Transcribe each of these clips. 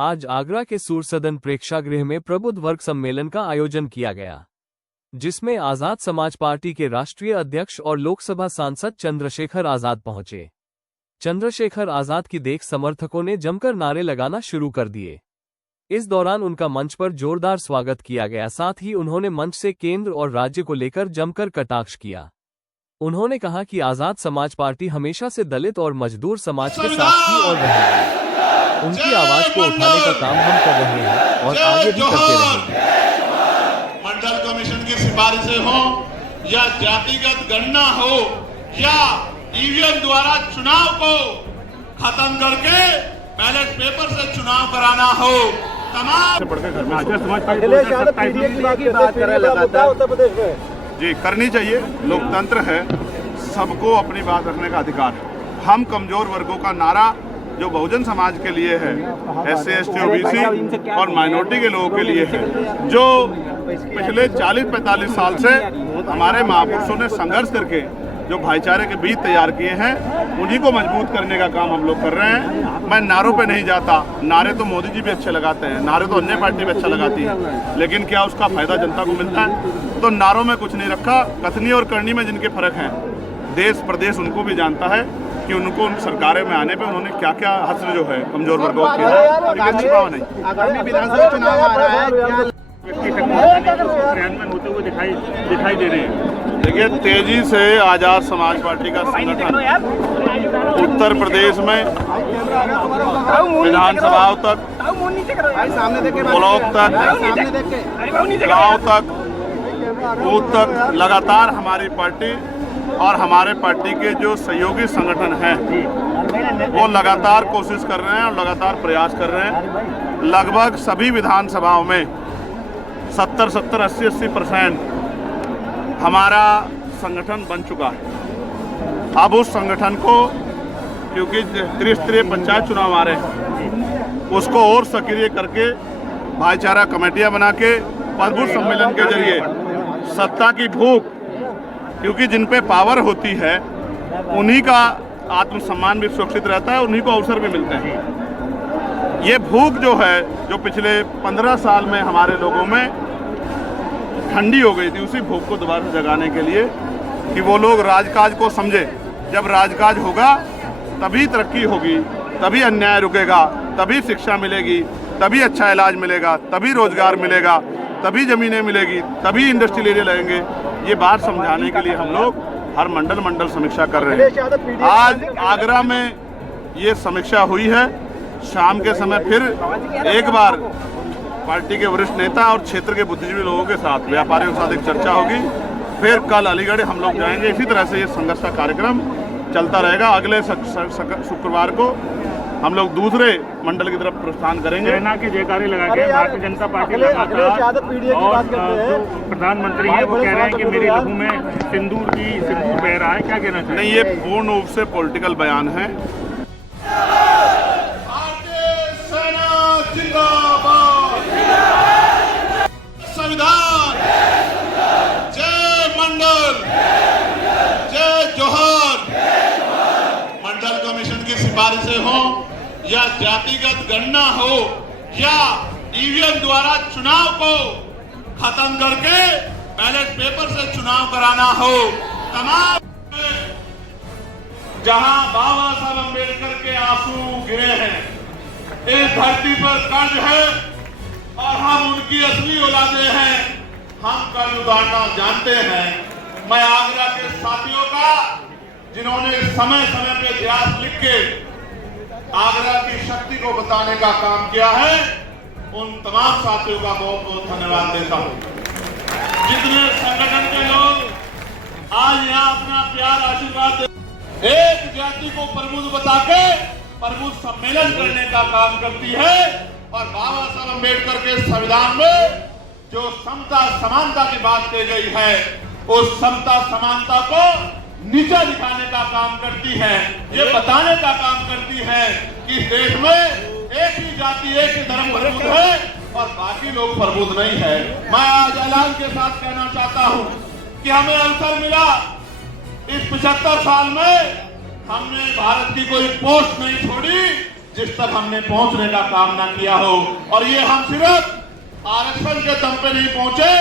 आज आगरा के सूरसदन प्रेक्षागृह में प्रबुद्ध वर्ग सम्मेलन का आयोजन किया गया, जिसमें आजाद समाज पार्टी के राष्ट्रीय अध्यक्ष और लोकसभा सांसद चंद्रशेखर आजाद पहुंचे। चंद्रशेखर आजाद की देख समर्थकों ने जमकर नारे लगाना शुरू कर दिए। इस दौरान उनका मंच पर जोरदार स्वागत किया गया। साथ ही उन्होंने मंच से केंद्र और राज्य को लेकर जमकर कटाक्ष किया। उन्होंने कहा कि आजाद समाज पार्टी हमेशा से दलित और मजदूर समाज के साथ थी और रहेगी। उनकी आवाज को उठाने का काम हम कर रहे हैं और आगे भी करते रहेंगे। मंडल कमीशन की सिफारिशें हो या जातिगत गणना हो या ईवीएम द्वारा चुनाव को खत्म करके बैलेट पेपर से चुनाव कराना हो, तमाम जी करनी चाहिए। लोकतंत्र है, सबको अपनी बात रखने का अधिकार है। हम कमजोर वर्गों का नारा जो बहुजन समाज के लिए है, SC ST OBC और माइनॉरिटी के लोगों के लिए है, जो पिछले 40-45 साल से हमारे महापुरुषों ने संघर्ष करके जो भाईचारे के बीज तैयार किए हैं, उन्हीं को मजबूत करने का काम हम लोग कर रहे हैं। मैं नारों पे नहीं जाता, नारे तो मोदी जी भी अच्छे लगाते हैं, नारे तो अन्य पार्टी भी अच्छा लगाती है, लेकिन क्या उसका फायदा जनता को मिलता है? तो नारों में कुछ नहीं रखा। कथनी और करनी में जिनके फर्क हैं, देश प्रदेश उनको भी जानता है कि उनको उन सरकारें में आने पे उन्होंने क्या क्या हस्र जो है कमजोर वर्गों के लिए छिपावा नहीं। आगामी विधानसभा चुनाव आ रहा है, होते हुए दिखाई दे रहे हैं। देखिए, तेजी से आजाद समाज पार्टी का संगठन उत्तर प्रदेश में विधानसभाओं तक, ब्लॉक तक, गांव तक, बूथ तक लगातार हमारी पार्टी और हमारे पार्टी के जो सहयोगी संगठन हैं वो लगातार कोशिश कर रहे हैं और लगातार प्रयास कर रहे हैं। लगभग सभी विधानसभाओं में 70-70, 80% हमारा संगठन बन चुका है। अब उस संगठन को, क्योंकि त्रिस्तरीय पंचायत चुनाव आ रहे हैं, उसको और सक्रिय करके भाईचारा कमेटियां बना के प्रबुद्ध सम्मेलन के जरिए सत्ता की भूख, क्योंकि जिन पे पावर होती है उन्हीं का आत्मसम्मान भी सुरक्षित रहता है, उन्हीं को अवसर भी मिलते हैं। ये भूख जो है, जो पिछले 15 साल में हमारे लोगों में ठंडी हो गई थी, उसी भूख को दोबारा जगाने के लिए कि वो लोग राजकाज को समझे। जब राजकाज होगा तभी तरक्की होगी, तभी अन्याय रुकेगा, तभी शिक्षा मिलेगी, तभी अच्छा इलाज मिलेगा, तभी रोजगार मिलेगा, तभी ज़मीनें मिलेगी, तभी इंडस्ट्रियल एरिया लगेंगे। ये बात समझाने के लिए हम लोग हर मंडल समीक्षा कर रहे हैं। आज आगरा में ये समीक्षा हुई है। शाम के समय फिर एक बार पार्टी के वरिष्ठ नेता और क्षेत्र के बुद्धिजीवी लोगों के साथ, व्यापारियों के साथ एक चर्चा होगी। फिर कल अलीगढ़ हम लोग जाएंगे। इसी तरह से ये संघर्ष का कार्यक्रम चलता रहेगा। अगले शुक्रवार को हम लोग दूसरे मंडल की तरफ प्रस्थान करेंगे। सेना के जयकारे लगा के भारतीय जनता पार्टी लगातार, और जो प्रधानमंत्री है वो कह रहे हैं कि मेरी लहू में सिंदूर बह रहा है। क्या कहना चाहिए? नहीं, ये पूर्ण रूप से पॉलिटिकल बयान है। संविधान जय मंडल, जय जोहर। मंडल कमीशन की सिफारिशें हो या जातिगत गणना हो या ईवीएम द्वारा चुनाव को खत्म करके बैलेट पेपर से चुनाव कराना हो, तमाम जहां बाबा साहब अम्बेडकर के आंसू गिरे हैं, इस धरती पर कर्ज है और हम उनकी असली औलादे हैं। हम कर्ज उतारना जानते हैं। मैं आगरा के साथियों का, जिन्होंने समय समय पे इतिहास लिख के आगरा की शक्ति को बताने का काम किया है, उन तमाम साथियों का बहुत बहुत धन्यवाद देता हूं। जितने संगठन के लोग आज यहाँ अपना प्यार आशीर्वाद एक जाति को प्रबुद्ध बता के प्रबुद्ध सम्मेलन करने का काम करती है, और बाबा साहब अम्बेडकर के संविधान में जो समता समानता की बात की गई है, उस समता समानता को नीचा दिखाने का काम करती है। ये बताने का काम करती है कि देश में एक ही जाति, एक ही धर्म प्रबुद्ध है और बाकी लोग प्रबुद्ध नहीं है। मैं आज ऐलान के साथ कहना चाहता हूं कि हमें अवसर मिला, इस 75 साल में हमने भारत की कोई पोस्ट नहीं छोड़ी जिस तक हमने पहुंचने का काम ना किया हो। और ये हम सिर्फ आरक्षण के दम पे नहीं पहुंचे,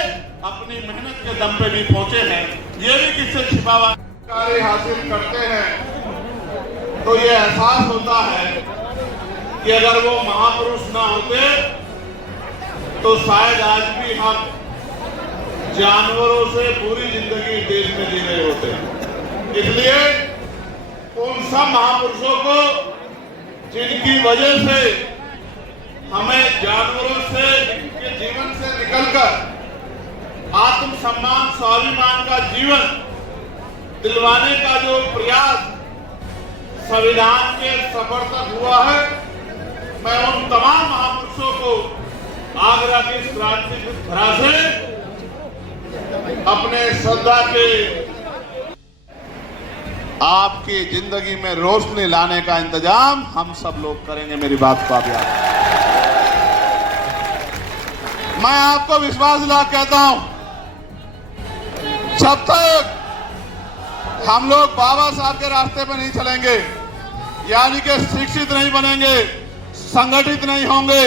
अपनी मेहनत के दम पे भी पहुंचे हैं। ये भी किससे छिपा हुआ कार्य हासिल करते हैं तो ये एहसास होता है कि अगर वो महापुरुष ना होते तो शायद आज भी हम जानवरों से पूरी जिंदगी देश में जी रहे होते। इसलिए उन सब महापुरुषों को जिनकी वजह से हमें जानवरों से, इनके जीवन से निकलकर आत्मसम्मान, स्वाभिमान का जीवन दिलवाने का जो प्रयास संविधान के सफर तक हुआ है, मैं उन तमाम महापुरुषों को आगरा की इस क्रांति की धरा से अपने श्रद्धा के आपकी जिंदगी में रोशनी लाने का इंतजाम हम सब लोग करेंगे। मेरी बात को आप याद मैं आपको विश्वास दिला कहता हूं, जब तक हम लोग बाबा साहब के रास्ते पर नहीं चलेंगे, यानी कि शिक्षित नहीं बनेंगे, संगठित नहीं होंगे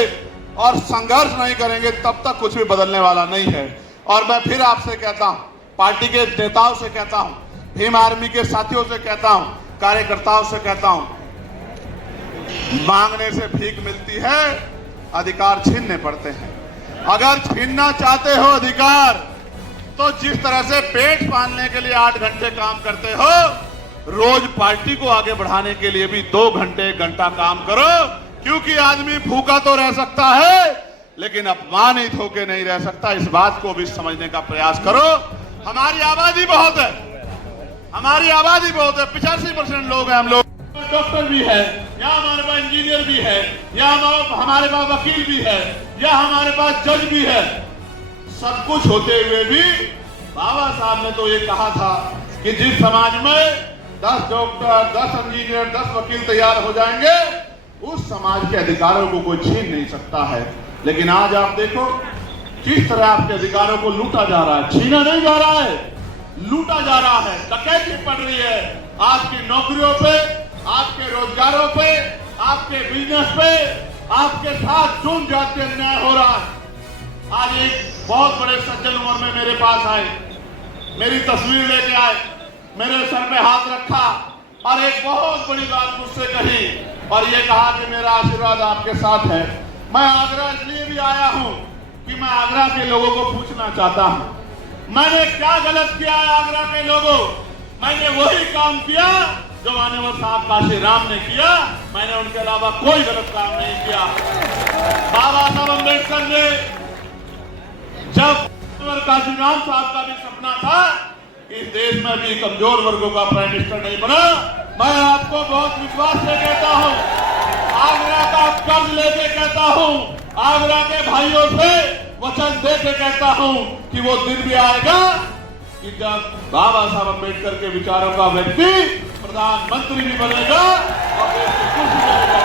और संघर्ष नहीं करेंगे, तब तक कुछ भी बदलने वाला नहीं है। और मैं फिर आपसे कहता हूं, पार्टी के नेताओं से कहता हूं, भीम आर्मी के साथियों से कहता हूं, कार्यकर्ताओं से कहता हूं, मांगने से भीख मिलती है, अधिकार छीनने पड़ते हैं। अगर छीनना चाहते हो अधिकार, तो जिस तरह से पेट पालने के लिए 8 घंटे काम करते हो, रोज पार्टी को आगे बढ़ाने के लिए भी 2 घंटे, 1 घंटा काम करो। क्योंकि आदमी भूखा तो रह सकता है, लेकिन अपमानित होकर नहीं रह सकता। इस बात को भी समझने का प्रयास करो। हमारी आबादी बहुत है, हमारी आबादी बहुत है, 85% लोग हैं हम लोग। डॉक्टर भी है, या हमारे पास इंजीनियर भी है, या हमारे पास वकील भी है, या हमारे पास जज भी है। सब कुछ होते हुए भी बाबा साहब ने तो ये कहा था कि जिस समाज में 10 डॉक्टर, 10 इंजीनियर, 10 वकील तैयार हो जाएंगे, उस समाज के अधिकारों को कोई छीन नहीं सकता है। लेकिन आज आप देखो किस तरह आपके अधिकारों को लूटा जा रहा है। छीना नहीं जा रहा है, लूटा जा रहा है, डकैती पड़ रही है आपकी नौकरियों पे, आपके रोजगारों पे, आपके बिजनेस पे, आपके साथ जून जाति अन्याय हो रहा है। आज एक बहुत बड़े सज्जन उम्र में मेरे पास आए, मेरी तस्वीर लेके आए, मेरे सर पे हाथ रखा और एक बहुत बड़ी बात मुझसे कही और ये कहा कि मेरा आशीर्वाद आपके साथ है। मैं आगरा इसलिए भी आया हूं कि मैं आगरा के लोगों को पूछना चाहता हूं, मैंने क्या गलत किया है आगरा के लोगों? मैंने वही काम किया जो माननीय साहब काशीराम ने किया, मैंने उनके अलावा कोई गलत काम नहीं किया। बाबा साहब अम्बेडकर ने जब काशीराम साहब का भी सपना था इस देश में भी कमजोर वर्गों का प्राइम मिनिस्टर नहीं बना, मैं आपको बहुत विश्वास से कहता हूं, आगरा का कर्ज लेके कहता हूं, आगरा के भाइयों से वचन दे के कहता हूं कि वो दिन भी आएगा कि जब बाबा साहब अम्बेडकर के विचारों का व्यक्ति प्रधानमंत्री भी बनेगा और देश की कुर्सी बनेगा।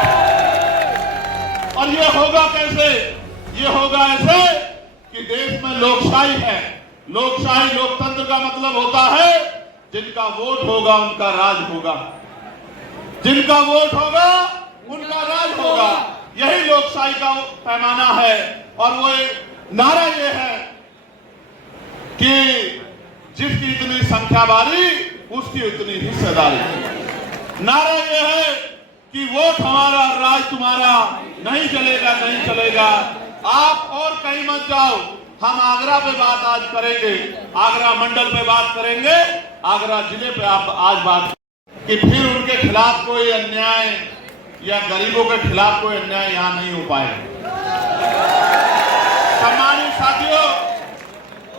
और ये होगा कैसे? ये होगा ऐसे कि देश में लोकशाही है। लोकशाही, लोकतंत्र का मतलब होता है जिनका वोट होगा उनका राज होगा, जिनका वोट होगा उनका राज होगा। यही लोकशाही का पैमाना है। और वो नारा ये है कि जिसकी इतनी संख्या बारी उसकी उतनी हिस्सेदारी। नारा ये है कि वोट हमारा, राज तुम्हारा, नहीं चलेगा, नहीं चलेगा। आप और कहीं मत जाओ, हम आगरा पे बात आज करेंगे, आगरा मंडल पे बात करेंगे, आगरा जिले पे आप आज बात कि फिर उनके खिलाफ कोई अन्याय या गरीबों के खिलाफ कोई अन्याय यहां नहीं हो पाएगा। सम्मानित साथियों,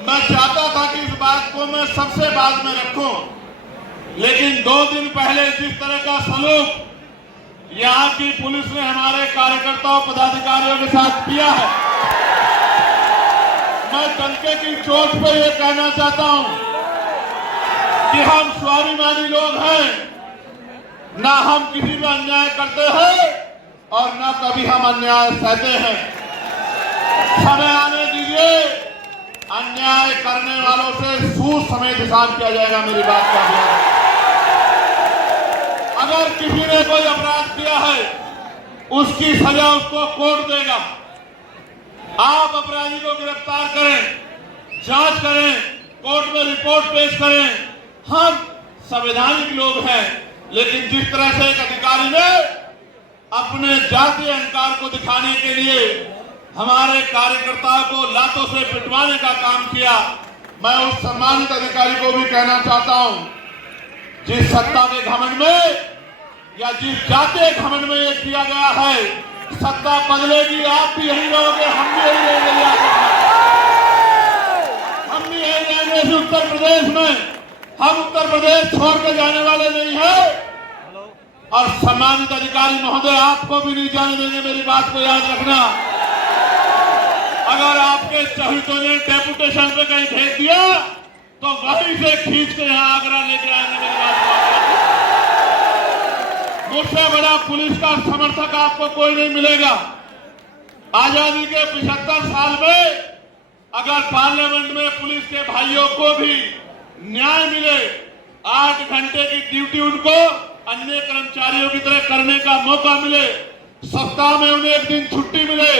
मैं चाहता था कि इस बात को मैं सबसे बाद में रखूं, लेकिन 2 दिन पहले जिस तरह का सलूक यहां की पुलिस ने हमारे कार्यकर्ताओं, पदाधिकारियों के साथ किया है, मैं डंके की चोट पे ये कहना चाहता हूं कि हम स्वाभिमानी लोग हैं, ना हम किसी में अन्याय करते हैं और ना कभी हम अन्याय सहते हैं। समय आने दीजिए, अन्याय करने वालों से सूद समेत हिसाब किया जाएगा। मेरी बात का ध्यान, अगर किसी ने कोई अपराध किया है उसकी सजा उसको कोर्ट देगा। आप अपराधी को गिरफ्तार करें, जांच करें, कोर्ट में रिपोर्ट पेश करें। हम संवैधानिक लोग हैं, लेकिन जिस तरह से एक अधिकारी ने अपने जातीय अहंकार को दिखाने के लिए हमारे कार्यकर्ताओं को लातों से पिटवाने का काम किया, मैं उस सम्मानित अधिकारी को भी कहना चाहता हूं, जिस सत्ता के घमंड में या जिस जातीय घमंड में ये किया गया है, सत्ता बदलेगी, आप भी यही रहोगे, हम भी यही रहेंगे। हम भी यही रहेंगे इस उत्तर प्रदेश में। हम उत्तर प्रदेश छोड़ के जाने वाले नहीं है। और सम्मानित अधिकारी महोदय, आपको भी नहीं जाने देंगे, मेरी बात को याद रखना। अगर आपके चहितों ने डेपुटेशन पे कहीं भेज दिया तो वहीं से खींच के यहाँ आगरा लेके आएंगे, मेरी बात को याद रखना। मुझसे बड़ा पुलिस का समर्थक आपको कोई नहीं मिलेगा। आजादी के 75 साल में अगर पार्लियामेंट में पुलिस के भाइयों को भी न्याय मिले, 8 घंटे की ड्यूटी उनको अन्य कर्मचारियों की तरह करने का मौका मिले, सप्ताह में उन्हें एक दिन छुट्टी मिले,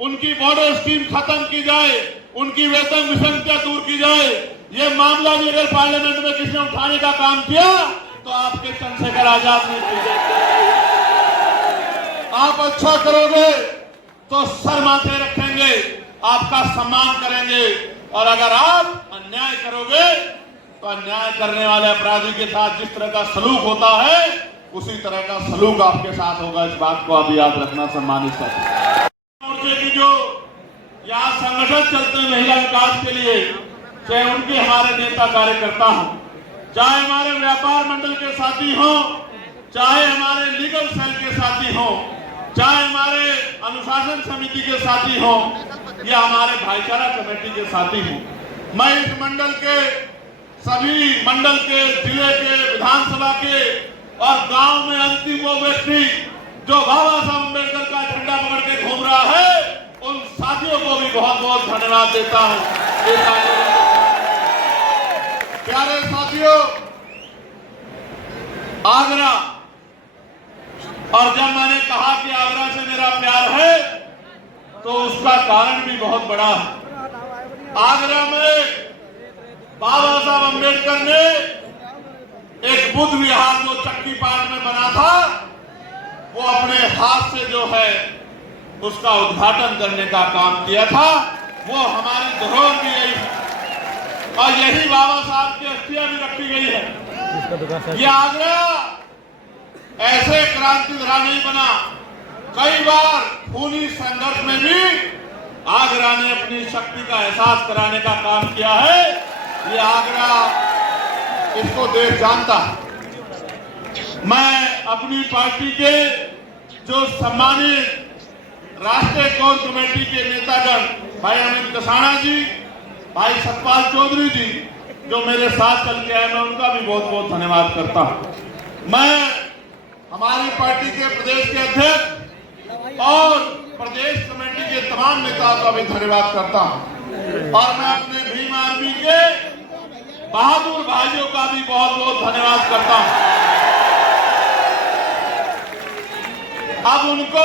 उनकी बॉर्डर स्कीम खत्म की जाए, उनकी वेतन विसंगतियां दूर की जाए, ये मामला भी अगर पार्लियामेंट में किसी ने उठाने का काम किया तो आपके चंद्रशेखर आजाद ने किया। आप अच्छा करोगे तो सर माथे रखेंगे, आपका सम्मान करेंगे, और अगर आप अन्याय करोगे तो अन्याय करने वाले अपराधी के साथ जिस तरह का सलूक होता है उसी तरह का सलूक आपके साथ होगा। इस बात को आप याद रखना। सम्मानित साथी, मोर्चे की जो यहाँ संगठन चलते हैं महिला विकास के लिए, चाहे उनके हमारे नेता कार्यकर्ता हों, चाहे हमारे व्यापार मंडल के साथी हों, चाहे हमारे लीगल सेल के साथी हों, चाहे हमारे अनुशासन समिति के साथी हों, या हमारे भाईचारा कमेटी के साथी हों, मैं इस मंडल के सभी मंडल के, जिले के, विधानसभा के और गांव में अंतिम वो व्यक्ति जो बाबा साहब अम्बेडकर का झंडा पकड़ के घूम रहा है, उन साथियों को भी बहुत बहुत धन्यवाद देता हूं। प्यारे साथियों, आगरा, और जब मैंने कहा कि आगरा से मेरा प्यार है तो उसका कारण भी बहुत बड़ा है। आगरा में बाबा साहब अम्बेडकर ने एक बुद्ध विहार जो चक्की पार्क में बना था, वो अपने हाथ से जो है उसका उद्घाटन करने का काम किया था। वो हमारी धरोहर भी यही है और यही बाबा साहब की अस्थियां भी रखी गई है। ये आगरा ऐसे क्रांति धरा नहीं बना, कई बार खूनी संघर्ष में भी आगरा ने अपनी शक्ति का एहसास कराने का काम किया है। ये आगरा, इसको देश जानता है। मैं अपनी पार्टी के जो सम्मानित राष्ट्रीय कोर कमेटी के नेतागण भाई अमित कसाना जी, भाई सतपाल चौधरी जी जो मेरे साथ चल के आए, मैं उनका भी बहुत बहुत धन्यवाद करता हूं। मैं हमारी पार्टी के प्रदेश के अध्यक्ष और प्रदेश कमेटी के तमाम नेताओं का भी धन्यवाद करता हूं, और मैं अपने भीम आर्मी के बहादुर भाइयों का भी बहुत बहुत धन्यवाद करता हूं। अब उनको